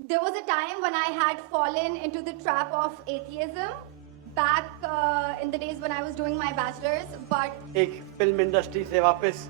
There was a time when I had fallen into the trap of atheism back in the days when I was doing my bachelor's, but एक film industry से वापस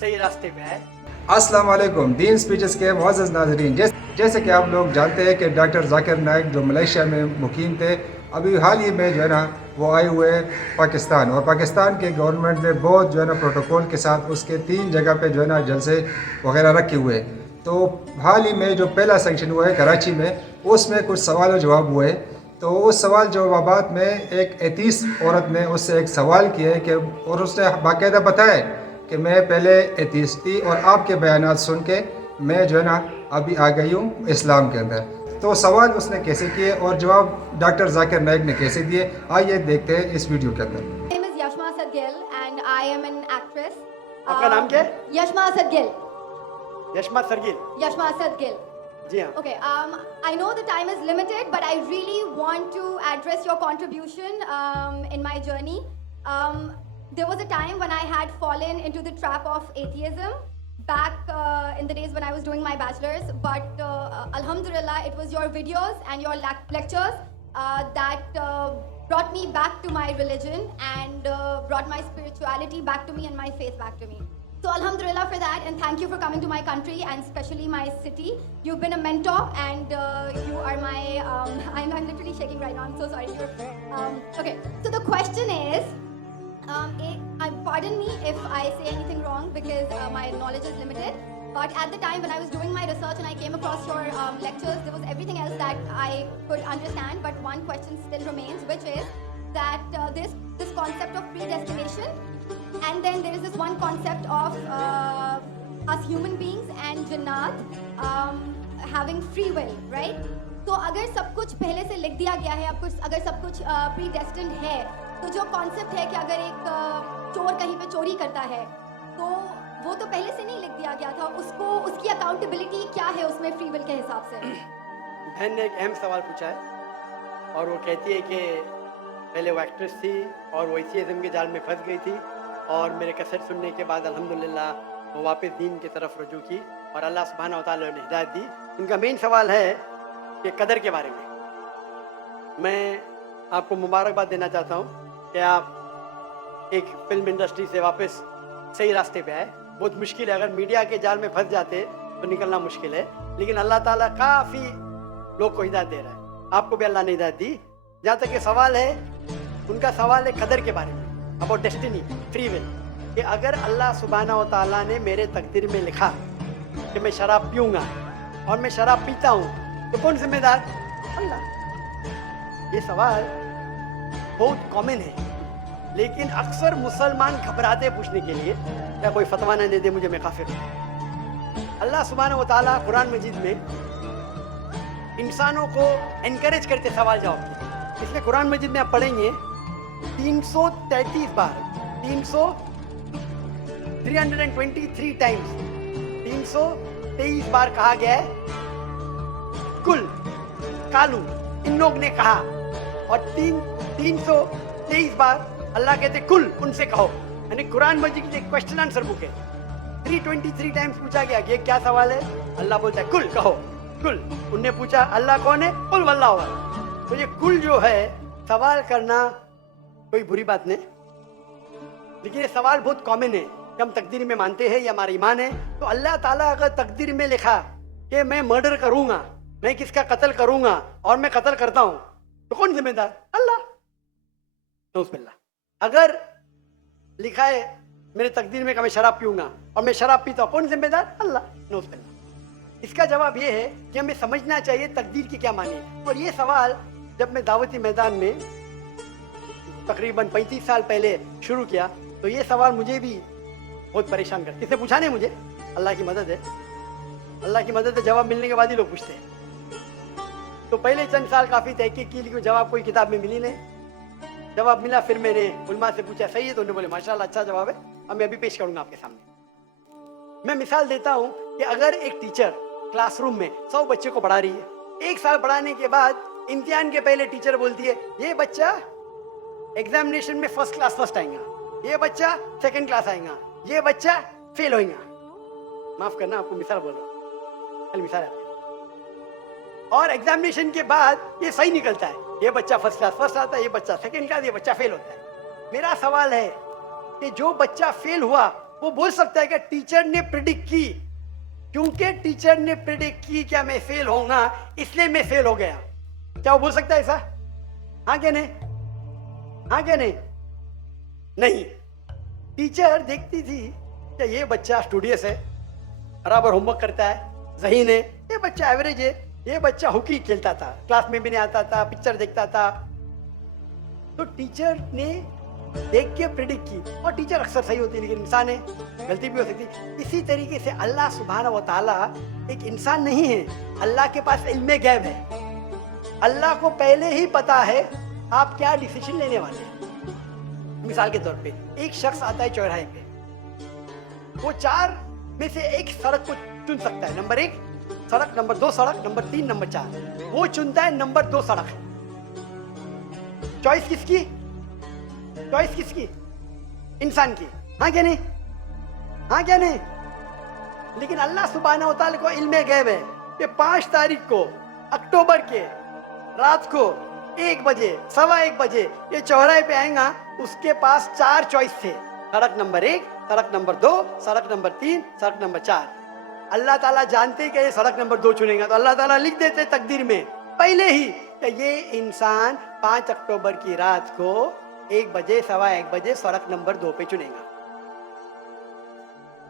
सही रास्ते पे है। अस्सलाम वालेकुम दीन स्पीचेस के मुअज़्ज़ज़ नाज़रीन, जैसे कि आप लोग जानते हैं कि डॉक्टर जाकिर नाइक जो मलेशिया में मुकीम थे, अभी हाल ही में जो है ना वो आए हुए पाकिस्तान, और पाकिस्तान के गवर्नमेंट ने बहुत जो है ना प्रोटोकॉल के साथ उसके 3 जगह पे जो है ना जलसे वगैरह रखे हुए। तो हाल ही में जो पहला सेक्शन हुआ है कराची में, उसमें कुछ सवाल और जवाब हुए। तो उस सवाल जवाबात में एक एथीस्ट औरत ने उससे एक सवाल किया है कि, और उसने बाकायदा बताया कि मैं पहले एथीस्ट थी और आपके बयानात सुन के मैं जो है ना अभी आ गई हूँ इस्लाम के अंदर। तो सवाल उसने कैसे किए और जवाब डॉक्टर जाकिर नाइक ने कैसे दिए, आइए देखते हैं इस वीडियो के अंदर। my name is Yashma Asad Gill and I am an actress. आपका नाम क्या है? Yashma Asad Gill. Yashma सरगिल। Yashma Asad Gill. जी हाँ। Okay, I know the time is limited, but I really want to address your contribution in my journey. There was a time when I had fallen into the trap of atheism back in the days when I was doing my bachelor's, but Alhamdulillah, it was your videos and your lectures that brought me back to my religion and brought my spirituality back to me and my faith back to me. So Alhamdulillah for that, and thank you for coming to my country and especially my city. You've been a mentor and you are my, I'm literally shaking right now, I'm so sorry. Okay, so the question is, pardon me if I say anything wrong because my knowledge is limited, but at the time when I was doing my research and I came across your lectures, there was everything else that I could understand, but one question still remains, which is that this concept of predestination, and then there is this one concept of us human beings and Jannat having free will, right? तो अगर सब कुछ पहले से लिख दिया गया है, अगर सब कुछ प्रीडेस्टिन्ड है, तो जो कॉन्सेप्ट है कि अगर एक चोर कहीं पे चोरी करता है तो वो तो पहले से नहीं लिख दिया गया था, उसकी अकाउंटेबिलिटी क्या है उसमें फ्री विल के हिसाब से? बहन ने एक अहम सवाल पूछा है और वो कहती है कि पहले वो एक्ट्रेस थी और वो एथियज़म के जाल में फंस गई थी, और मेरे कैसेट सुनने के बाद अल्हम्दुलिल्लाह वो वापस दीन की तरफ रुजू की और अल्लाह सुब्हानहू व तआला ने हिदायत दी। उनका मेन सवाल है कि कदर के बारे में। मैं आपको मुबारकबाद देना चाहता हूँ कि आप एक फिल्म इंडस्ट्री से वापस सही रास्ते पे आए। बहुत मुश्किल है, अगर मीडिया के जाल में फंस जाते तो निकलना मुश्किल है, लेकिन अल्लाह ताला काफ़ी लोग को हिदायत दे रहा है। आपको भी अल्लाह ने हिदायत दी। जहाँ तक ये सवाल है, उनका सवाल है कदर के बारे में, अबाउट डेस्टिनी, फ्री विल, कि अगर अल्लाह सुब्हानहू व तआला ने मेरे तकदीर में लिखा कि मैं शराब पीऊँगा और मैं शराब पीता हूँ, तो कौन जिम्मेदार? अल्लाह। ये सवाल बहुत कॉमन है, लेकिन अक्सर मुसलमान घबराते पूछने के लिए, क्या कोई फतवा न दे दे मुझे, मैं काफिर हूँ। अल्लाह सुब्हानहू व तआला कुरान मजीद में इंसानों को एनकरेज करते सवाल जवाब के, इसलिए कुरान मजीद में आप पढ़ेंगे 333 बार, 323 टाइम्स, 323 बार कहा गया है कुल, कालू, इन लोग ने कहा, और 323 बार अल्लाह कहते कुल, उनसे कहो। यानी कुरान मजीद की क्वेश्चन आंसर बुक है। 323 टाइम्स पूछा गया कि ये क्या सवाल है, अल्लाह बोलता है कुल कहो, कुल। उनने पूछा अल्लाह कौन है, कुल वल्लाहु अहद। तो ये कुल जो है, सवाल करना कोई बुरी बात नहीं, लेकिन ये सवाल बहुत कॉमन है कि हम तकदीर में मानते हैं, ये हमारा ईमान है। तो अल्लाह ताला अगर तकदीर में लिखा कि मैं मर्डर करूंगा, मैं किसका कत्ल करूंगा और मैं कत्ल करता हूं, तो कौन जिम्मेदार? अल्लाह। नौज़ुबिल्लाह। अगर लिखा है मेरे तकदीर में कि मैं शराब पीऊंगा और मैं शराब पीता हूं, कौन जिम्मेदार? अल्लाह। नौज़ुबिल्लाह। इसका जवाब ये है कि हमें समझना चाहिए तकदीर की क्या मानी। और ये सवाल जब मैं दावती मैदान में तकरीबन 35 साल पहले शुरू किया, तो ये सवाल मुझे भी बहुत परेशान करते। किसने पूछा नहीं मुझे, अल्लाह की मदद है, अल्लाह की मदद है, जवाब मिलने के बाद ही लोग पूछते हैं। तो पहले चंद साल काफ़ी तहकीक की, लेकिन जवाब कोई किताब में मिली नहीं। जवाब मिला, फिर मैंने उलमा से पूछा, सही है? तो उन्होंने बोले माशाल्लाह अच्छा जवाब है, अब मैं अभी पेश करूंगा आपके सामने। मैं मिसाल देता हूं कि अगर एक टीचर क्लासरूम में 100 बच्चे को पढ़ा रही है, 1 साल पढ़ाने के बाद इम्तिहान के पहले टीचर बोलती है ये बच्चा एग्जामिनेशन में फर्स्ट क्लास फर्स्ट आएगा, ये बच्चा सेकंड क्लास आएगा, ये बच्चा फेल होएगा। माफ करना, आपको मिसाल बोल रहा हूँ, मिसाल है। और एग्जामिनेशन के बाद ये सही निकलता है, ये बच्चा फर्स्ट क्लास फर्स्ट आता है, ये बच्चा सेकंड क्लास, ये बच्चा फेल होता है। मेरा सवाल है कि जो बच्चा फेल हुआ वो बोल सकता है कि टीचर ने प्रिडिक्ट की, क्योंकि टीचर ने प्रिडिक्ट की क्या मैं फेल होऊंगा इसलिए मैं फेल हो गया, क्या वो बोल सकता है ऐसा? हाँ क्या नहीं? हाँ क्या नहीं? नहीं। टीचर देखती थी कि ये बच्चा स्टूडियस है, बराबर होमवर्क करता है, ज़हीन है, ये बच्चा एवरेज है, ये बच्चा हॉकी खेलता था, क्लास में भी नहीं आता था, पिक्चर देखता था। तो टीचर ने देख के प्रिडिक्ट की, और टीचर अक्सर सही होती है लेकिन इंसान है, गलती भी हो सकती है। इसी तरीके से अल्लाह सुब्हानहू व तआला एक इंसान नहीं है, अल्लाह के पास इल्मे गैब है। अल्लाह को पहले ही पता है आप क्या डिसीजन लेने वाले हैं। मिसाल के तौर पे एक शख्स आता है चौराहे पे, वो 4 में से एक सड़क को चुन सकता है, नंबर 1 सड़क, नंबर 2 सड़क, नंबर 3, नंबर 4। वो चुनता है नंबर 2 सड़क। चॉइस किसकी? चॉइस किसकी? इंसान की। हाँ क्या नहीं? हाँ क्या नहीं? लेकिन अल्लाह सुब्हानहू व तआला को इल्मे गैब है कि 5 तारीख को अक्टूबर के रात को 1 बजे 1:15 बजे ये चौराहे पे आएगा, उसके पास 4 चॉइस थे, सड़क नंबर 1, सड़क नंबर 2, सड़क नंबर 3, सड़क नंबर 4। अल्लाह ताला जानते कि ये सड़क नंबर 2 चुनेगा, तो अल्लाह ताला लिख देते तकदीर में पहले ही कि ये इंसान 5 अक्टूबर की रात को 1 बजे 1:15 बजे सड़क नंबर 2 पे चुनेगा।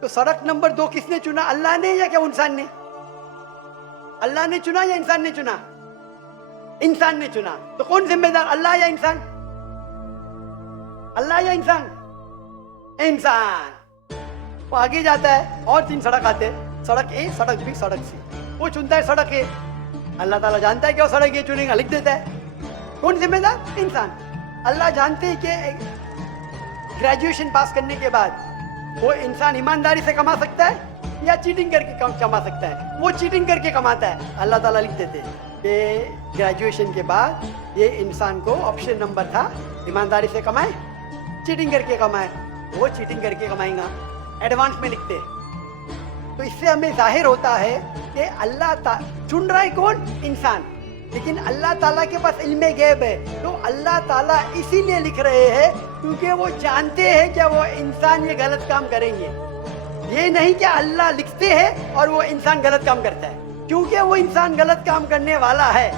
तो सड़क नंबर 2 किसने चुना? अल्लाह ने या क्या इंसान ने? अल्लाह ने चुना या इंसान ने चुना? इंसान ने चुना। तो कौन जिम्मेदार, अल्लाह या इंसान? अल्लाह या इंसान? इंसान। वो आगे जाता है और 3 सड़क आते हैं, सड़क ए, सड़क बी, सड़क सी। वो चुनता है सड़क ए, अल्लाह ताला जानता है कि वो सड़क ए चुनेगा, लिख देता है। कौन जिम्मेदार? इंसान। अल्लाह जानते हैं कि ग्रेजुएशन पास करने के बाद वो इंसान ईमानदारी से कमा सकता है या चीटिंग करके कमा सकता है। वो चीटिंग करके कमाता है, अल्लाह ताला लिख देते हैं कि ग्रेजुएशन के बाद ये इंसान को ऑप्शन नंबर था ईमानदारी से कमाए, चीटिंग करके कमाए, वो चीटिंग करके कमाएगा, एडवांस में लिखते हैं। तो इससे हमें जाहिर होता है कि अल्लाह चुन रहा है कौन? इंसान। लेकिन अल्लाह ताला के पास इल्मे गैब है, तो अल्लाह ताला इसीलिए लिख रहे हैं क्योंकि वो जानते हैं कि वो इंसान ये गलत काम करेंगे। ये नहीं कि अल्लाह लिखते हैं और वो इंसान गलत काम करता है, क्योंकि वो इंसान गलत काम करने वाला है,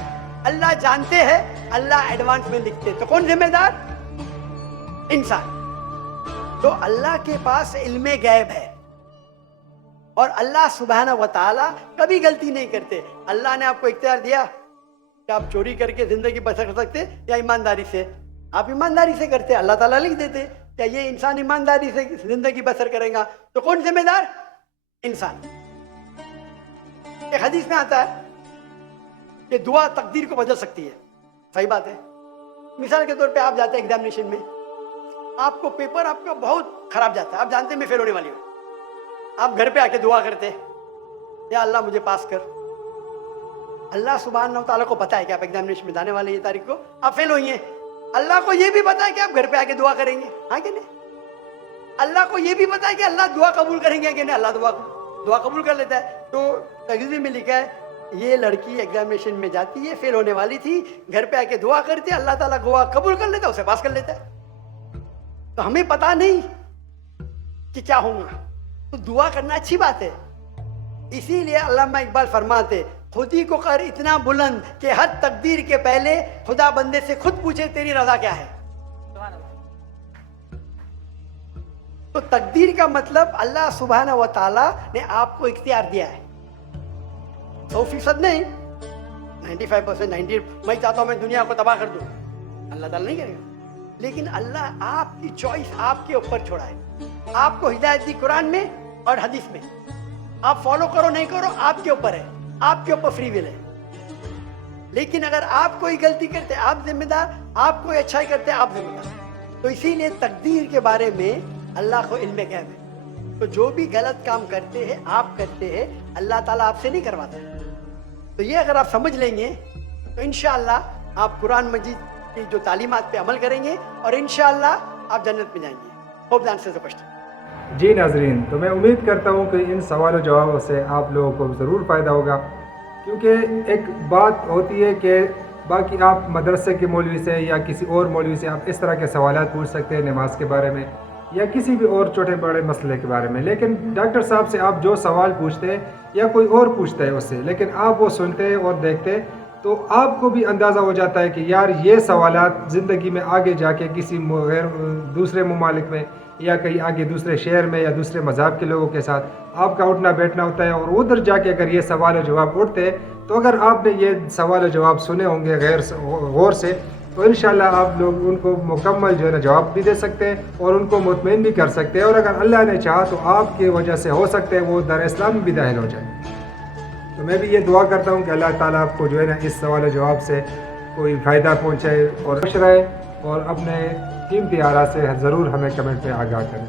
अल्लाह जानते हैं, अल्लाह एडवांस में लिखते। तो कौन जिम्मेदार? इंसान। तो अल्लाह के पास इल्मे गैब है, और अल्लाह सुब्हानहू व तआला कभी गलती नहीं करते। अल्लाह ने आपको इख्तियार दिया कि आप चोरी करके जिंदगी बसर कर सकते या ईमानदारी से। आप ईमानदारी से करते, अल्लाह ताला लिख देते क्या ये इंसान ईमानदारी से जिंदगी बसर करेगा। तो कौन जिम्मेदार? इंसान। एक हदीस में आता है कि दुआ तकदीर को बदल सकती है। सही बात है। मिसाल के तौर पे आप जाते हैं एग्जामिनेशन में, आपको पेपर आपका बहुत खराब जाता है, आप जानते हैं मैं फेल होने वाली हूँ, आप घर पे आके दुआ करते हैं या अल्लाह मुझे पास कर। अल्लाह सुब्हानहू तआला को पता है कि आप एग्जामिनेशन में जाने वाले ये तारीख को आप फेल होंगे। अल्लाह को ये भी पता है कि आप घर पे आके दुआ करेंगे, हाँ कि नहीं? अल्लाह को ये भी पता है कि अल्लाह दुआ कबूल करेंगे कि नहीं। अल्लाह दुआ कबूल कर लेता है। तो तकदीर में लिखा है ये लड़की एग्जामिनेशन में जाती है, फेल होने वाली थी, घर पे आके दुआ करती है, अल्लाह ताला दुआ कबूल कर लेता है, उसे पास कर लेता है। तो हमें पता नहीं कि क्या होगा, तो दुआ करना अच्छी बात है। इसीलिए अल्लामा इकबाल फरमाते खुदी को कर इतना बुलंद कि हर तकदीर के पहले खुदा बंदे से खुद पूछे तेरी रजा क्या है। तो तकदीर का मतलब अल्लाह सुब्हानहू व तआला ने आपको इख्तियार दिया है। 100% नहीं, 95%, 90। मैं चाहता हूं मैं दुनिया को तबाह कर दूं, अल्लाह ताला नहीं करेगा। लेकिन अल्लाह आपकी चॉइस आपके ऊपर छोड़ा है। आपको हिदायत दी कुरान में और हदीस में, आप फॉलो करो नहीं करो आपके ऊपर है, आपके ऊपर फ्री विल है। लेकिन अगर आप कोई गलती करते आप जिम्मेदार, आप कोई अच्छाई करते आप जिम्मेदार। तो इसीलिए तकदीर के बारे में अल्लाह को इल्म गैब है। तो जो भी गलत काम करते हैं आप करते हैं, अल्लाह ताला आपसे नहीं करवाता। तो ये अगर आप समझ लेंगे तो इंशाअल्लाह आप कुरान मजीद की जो तालीमात पे अमल करेंगे और इंशाअल्लाह आप जन्नत में जाएंगे। Hope the answer is the question. जी नाजरीन, तो मैं उम्मीद करता हूँ कि इन सवाल जवाबों से आप लोगों को ज़रूर फ़ायदा होगा। क्योंकि एक बात होती है कि बाकी आप मदरसे के मौलवी से या किसी और मौलवी से आप इस तरह के सवाल पूछ सकते हैं नमाज के बारे में या किसी भी और छोटे बड़े मसले के बारे में, लेकिन डॉक्टर साहब से आप जो सवाल पूछते हैं या कोई और पूछता है उससे, लेकिन आप वो सुनते हैं और देखते हैं तो आपको भी अंदाज़ा हो जाता है कि यार ये सवालात ज़िंदगी में आगे जाके किसी गैर दूसरे ममालिक में या कहीं आगे दूसरे शहर में या दूसरे मज़हब के लोगों के साथ आपका उठना बैठना होता है और उधर जाके अगर ये सवाल और जवाब उठते हैं तो अगर आपने ये सवाल और जवाब सुने होंगे गौर से तो इंशाल्लाह आप लोग उनको मुकम्मल जो है ना जवाब भी दे सकते हैं और उनको मुतमईन भी कर सकते हैं, और अगर अल्लाह ने चाहा तो आपकी वजह से हो सकते हैं वो दर इस्लाम में भी दाखिल हो जाए। तो मैं भी ये दुआ करता हूँ कि अल्लाह ताला आपको जो है ना इस सवाल जवाब से कोई फ़ायदा पहुँचाए और खुश रहे और अपने कीमती आरा से ज़रूर हमें कमेंट में आगाह करें।